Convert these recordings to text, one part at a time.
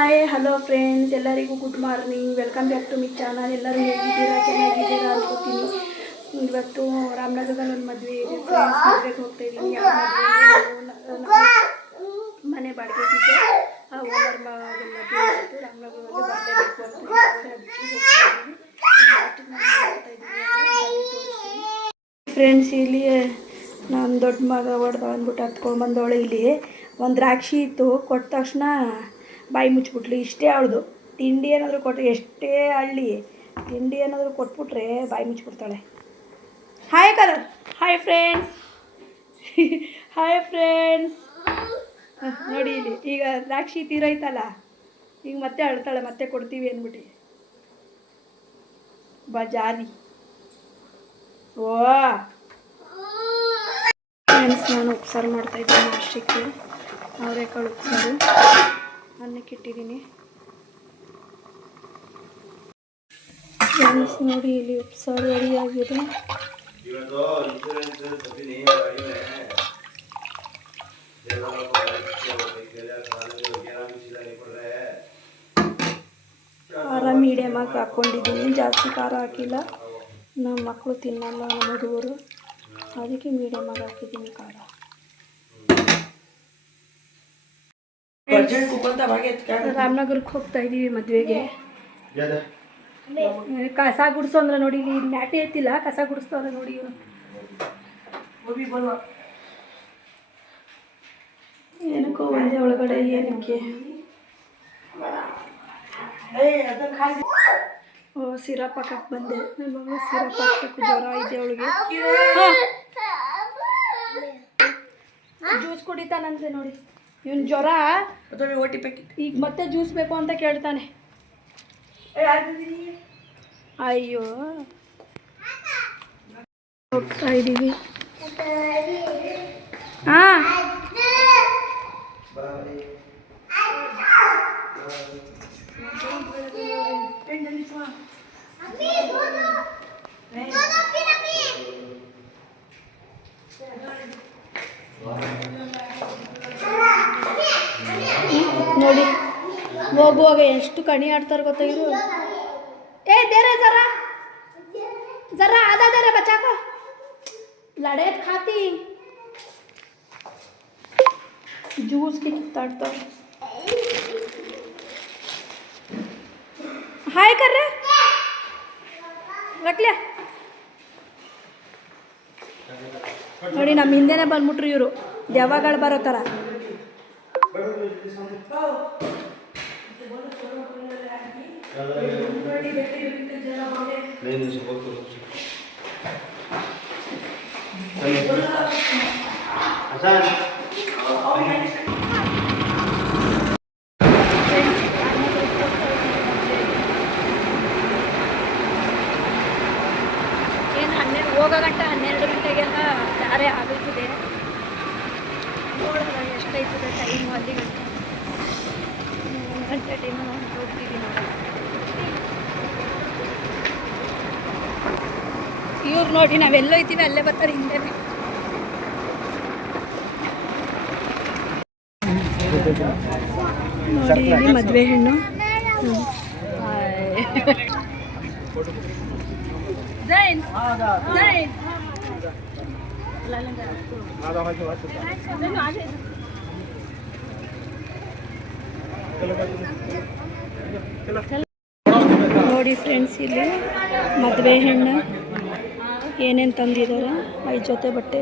Hi hello friends, ಎಲ್ಲರಿಗೂ good morning. Welcome back to my channel. ಎಲ್ಲರೂ ಹೇಗಿದ್ದೀರಾ? ಚೆನ್ನಾಗಿದ್ದೀರಾ ಅನ್ಕೋತೀನಿ. ಇವತ್ತು ರಾಮನಗರದಲ್ಲಿ ಒಂದು ಮದುವೆ ಇದೆ ಫ್ರೆಂಡ್ಸ್. ಮದುವೆಗೆ ಹೋಗ್ತಾ ಇದ್ದೀನಿ. ಮನೆ ಬಾಡಿಗೆಗಿದ್ದೆ. ಆ ಓನರ್ ಮದುವೆ ಇತ್ತು. ರಾಮನಗರದಲ್ಲಿ ಬರಲೇಬೇಕು ಅಂತ ಫ್ರೆಂಡ್ಸ್. ಇಲ್ಲಿ ನಾನು ದೊಡ್ಡ ಮಗ ಹೊಡೆದ ಅಂದ್ಬಿಟ್ಟು ಹತ್ಕೊಂಡ್ಬಂದವಳೆ. ಇಲ್ಲಿ ಒಂದು ದ್ರಾಕ್ಷಿ ಇತ್ತು, ಕೊಟ್ಟ ತಕ್ಷಣ ಬಾಯಿ ಮುಚ್ಚಿಬಿಟ್ಲು. ಇಷ್ಟೇ ಅವಳದು. ತಿಂಡಿ ಏನಾದರೂ ಕೊಟ್ಟರೆ, ಎಷ್ಟೇ ಹಳ್ಳಿ ತಿಂಡಿ ಏನಾದರೂ ಕೊಟ್ಬಿಟ್ರೆ ಬಾಯಿ ಮುಚ್ಚಿಬಿಡ್ತಾಳೆ. Hi colour. Hi friends. Hi friends. ನೋಡಿ ಇಲ್ಲಿ ಈಗ ದ್ರಾಕ್ಷಿ ತೀರೋಯ್ತಲ್ಲ, ಈಗ ಮತ್ತೆ ಅಳ್ತಾಳೆ. ಮತ್ತೆ ಕೊಡ್ತೀವಿ ಅಂದ್ಬಿಟ್ಟು ಬಜಾರಿ. ಓ ಫ್ರೆಂಡ್ಸ್, ನಾನು ಉಪ್ಸಾರು ಮಾಡ್ತಾಯಿದ್ದೀನಿ. ನಾಷ್ಟಕ್ಕೆ ಅವರೆಕಾಳು ಉಪ್ಸಾರು ಅನ್ನಕ್ಕೆ ಇಟ್ಟಿದ್ದೀನಿ ಫ್ರೆಂಡ್ಸ್. ನೋಡಿ ಇಲ್ಲಿ ಉಪ್ಸಾರು ರೆಡಿಯಾಗಿದೆ. ಖಾರ ಮೀಡಿಯಮಾಗಿ ಹಾಕ್ಕೊಂಡಿದ್ದೀನಿ, ಜಾಸ್ತಿ ಖಾರ ಹಾಕಿಲ್ಲ. ನಮ್ಮ ಮಕ್ಕಳು ತಿನ್ನಲ್ಲ, ನಮ್ಮ ಹುಡುಗರು, ಅದಕ್ಕೆ ಮೀಡಿಯಮಾಗಿ ಹಾಕಿದ್ದೀನಿ ಖಾರ. ರಾಮನಗರಕ್ಕೆ ಹೋಗ್ತಾ ಇದ್ದೀವಿ ಮದುವೆಗೆ. ಕಸ ಗುಡಿಸೋ ಅಂದ್ರೆ ನೋಡಿ, ಇಲ್ಲಿ ಮ್ಯಾಟೆ ಎತ್ತಿಲ್ಲ, ಕಸ ಗುಡಿಸ್ತವ್ರೆ ನೋಡಿ ಇವನು. ಏನಕ್ಕೋ ಒಂದೇ ಒಳಗಡೆ, ಏನಕ್ಕೆ? ಓ, ಸಿರಪ್ ಹಾಕಕ್ಕೆ ಬಂದೆ. ನನ್ನ ಮಗಳು ಸಿರಪ್ ಹಾಕಬೇಕು, ಜ್ವರ ಇದೆ ಅವಳಿಗೆ. ಜ್ಯೂಸ್ ಕುಡಿತಾನಂತೆ ನೋಡಿ ಇವನು. ಜ್ವರ ಓಟಿ ಪ್ಯಾಕೆಟ್. ಈಗ ಮತ್ತೆ ಜ್ಯೂಸ್ ಬೇಕು ಅಂತ ಕೇಳ್ತಾನೆ. ಅಯ್ಯೋ, ಹೋಗ್ತಾ ಇದ್ದೀವಿ. ಹಾಂ, ನೋಡಿ ಹೋಗುವಾಗ ಎಷ್ಟು ಕಣಿ ಆಡ್ತಾರೆ ಗೊತ್ತಾ ಇವರು. ಏ ದೇರೆ ಜರಾ ಜರಾ ಆधा दे रे बच्चा को, लड़े खाती जूस के किताड़ता. हाय कर रहे रख लिया ನೋಡಿ. ನಮ್ಮ ಹಿಂದೆನೇ ಬಂದ್ಬಿಟ್ರು ಇವರು, ದೆವ್ವಗಳು ಬರೋ ಥರ. ಹೋಗೋ ಗಂಟೆ 12 ಗಂಟೆಗೆಲ್ಲ ದಾರೆ ಆಗುತ್ತಿದೆ. ನೋಡೋಣ ಎಷ್ಟೈತದೆ ಟೈಮು. ಅಲ್ಲಿ ಗಂಟೆ 1 ಗಂಟೆ ಟೈಮು ಹೋಗ್ತೀವಿ ನೋಡಿ. ಇವ್ರು ನೋಡಿ, ನಾವೆಲ್ಲೋಯ್ತೀವಿ ಅಲ್ಲೇ ಬರ್ತಾರೆ ಹಿಂದೆ. ನೋಡಿ ಇಲ್ಲಿ ಮದುವೆ ಹೆಣ್ಣು. ನೋಡಿ ಫ್ರೆಂಡ್ಸ್, ಇಲ್ಲಿ ಮದುವೆ ಹೆಣ್ಣು ಏನೇನು ತಂದಿದ್ದಾರೆ. 5 ಜೊತೆ ಬಟ್ಟೆ.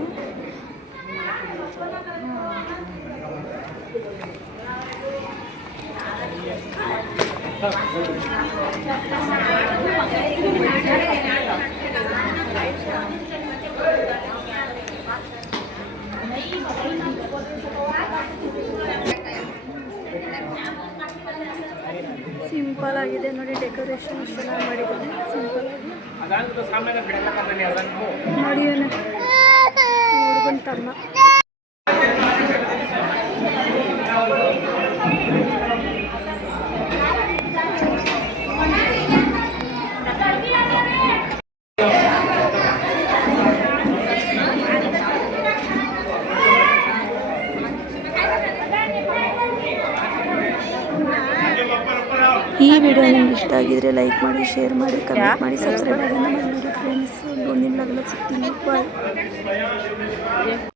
ಸಿಂಪಲ್ ಆಗಿದೆ ನೋಡಿ, ಡೆಕೋರೇಷನ್ ಚೆನ್ನಾಗಿ ಮಾಡಿದ್ದಾರೆ. ಸಿಂಪಲ್ ಆಗಿ ನೋಡಿ. ಹುಡುಗನ ತಮ್ಮ ವಿಡಿಯೋ ನಿಮ್ಗೆ ಇಷ್ಟ ಆಗಿದ್ರೆ ಲೈಕ್ ಮಾಡಿ, ಶೇರ್ ಮಾಡಿ, ಕಮೆಂಟ್ ಮಾಡಿ, ಸಬ್ಸ್ಕ್ರೈಬ್ ಆಗೋದನ್ನ ಮರಿಬೇಡಿ ಫ್ರೆಂಡ್ಸ್. ಮುಂದಿನ ಬ್ಲಾಗಲ್ಲಿ ಸಿಗ್ತೀನಿ. ಬಾಯ್.